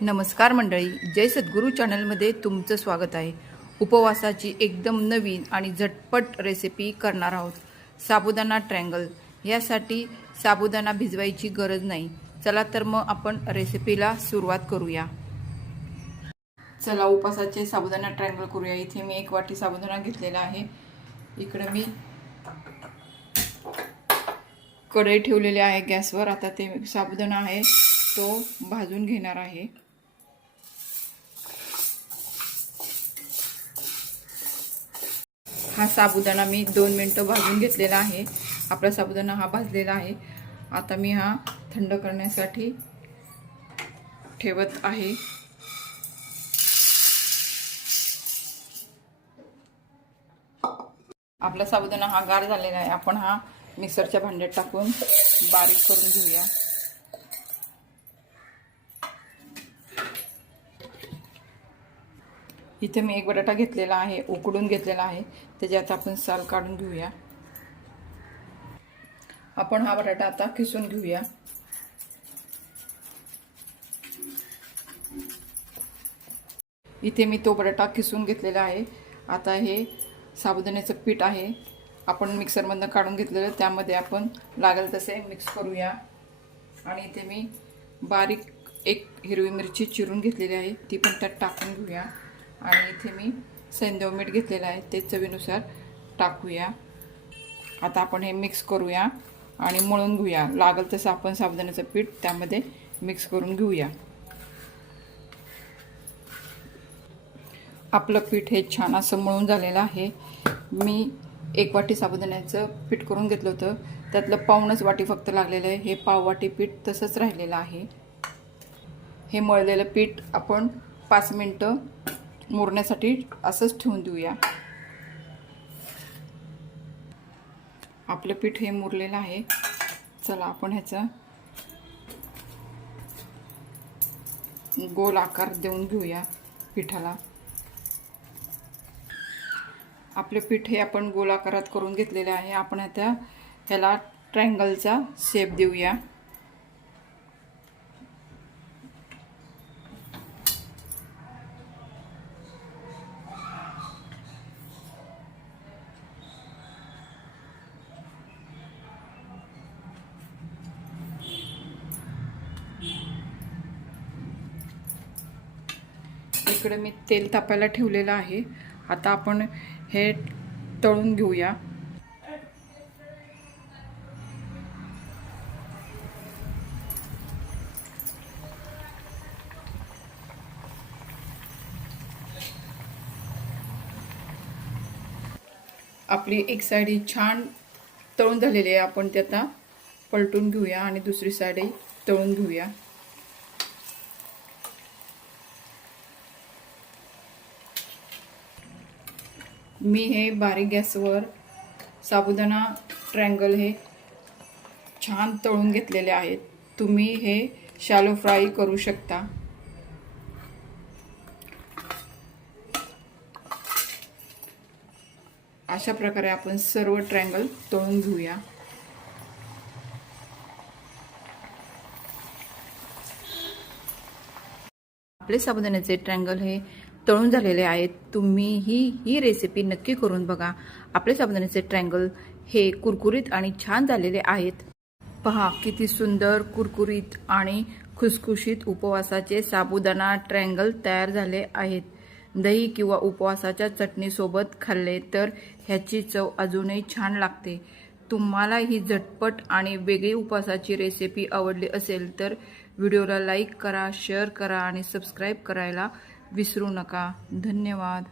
नमस्कार मंडळी, जय सद्गुरू चॅनलमध्ये तुमचं स्वागत आहे। उपवासाची एकदम नवीन आणि झटपट रेसिपी करणार आहोत। साबुदाणा ट्रँगल। यासाठी साबुदाणा भिजवायची गरज नाही। चला तर मग आपण रेसिपीला सुरुवात करूया। चला उपवासाचे साबुदाणा ट्रँगल करूया। इथे मी 1 वाटी साबुदाणा घेतलेला आहे। इकडे मी कढई ठेवलेली आहे गॅसवर। आता ते साबुदाणा आहे तो भाजून घेणार आहे। हा साबुदाणा मी 2 मिनिटं भाजून घेतलेला आहे। आपला साबुदाणा हा भाजलेला आहे। आता मी हा थंड करण्यासाठी ठेवत आहे। आपला साबुदाणा हा गार झालेला आहे। आपण हा मिक्सरच्या भांड्यात टाकून बारीक करून घेऊया। इथे मी 1 बटाटा घेतलेला आहे, उकडून घेतलेला आहे। त्याच्यात आपण साल काढून घेऊया। आपण हा बटाटा आता किसून घेऊया। इथे मी तो बटाटा किसून घेतलेला आहे। आता हे साबुदाण्याचं पीठ आहे, आपण मिक्सरमधून काढून घेतलेलं, त्यामध्ये आपण लागेल तसे मिक्स करूया। आणि इथे मी बारीक 1 हिरवी मिरची चिरून घेतलेली आहे, ती पण त्यात टाकून घेऊया। आणि इथे मी सैंधव मीठ घेतलेलं आहे, ते चवीनुसार टाकूया। आता आपण हे मिक्स करूया आणि मळून घेऊया। लागेल तसं आपण साबुदाण्याचं पीठ त्यामध्ये मिक्स करून घेऊया। आपलं पीठ हे छान असं मळून झालेलं आहे। मी 1 वाटी साबुदाण्याचं पीठ करून घेतलं होतं, त्यातलं पाऊणच वाटी फक्त लागलेलं आहे। हे पाव वाटी पीठ तसंच राहिलेलं आहे। हे मळलेलं पीठ आपण 5 मिनिटं मुरण्यासाठी असंच ठेवून देऊया। आपलं पीठ हे मुरलेलं आहे। चला आपण ह्याचा गोल आकार देऊन घेऊया पिठाला। आपले पीठ हे आपण गोल आकारात करून घेतलेले आहे। आपण आता ह्याला ट्रायंगलचा शेप देऊया। इकडे मी तेल तापायला ठेवलेलं आहे। आता आपण हे तळून घेऊया। आपली एक साइड ही छान तळून झालेली आहे। आपण ते आता पलटून घेऊया आणि दुसरी साइडही तळून घेऊया। मी हे बारीक गॅसवर साबुदाणा ट्रँगल हे छान तळून घेतलेले आहेत। तुम्ही हे शॅलो फ्राय करू शकता। अशा प्रकारे आपण सर्व ट्रँगल तळून घेऊया। आपले साबुदाण्याचे ट्रँगल हे तळून झालेले आहेत। तुम्ही ही रेसिपी नक्की करून बघा। आपले साबुदाण्याचे ट्रँगल हे कुरकुरीत आणि छान झालेले आहेत। पहा किती सुंदर कुरकुरीत आणि खुसखुशीत उपवासाचे साबुदाणा ट्रँगल तयार झाले आहेत। दही किंवा उपवासाच्या चटणीसोबत खाल्ले तर ह्याची चव अजूनही छान लागते। तुम्हाला ही झटपट आणि वेगळी उपवासाची रेसिपी आवडली असेल तर व्हिडिओला लाईक करा, शेअर करा आणि सबस्क्राईब करायला विसरू नका। धन्यवाद।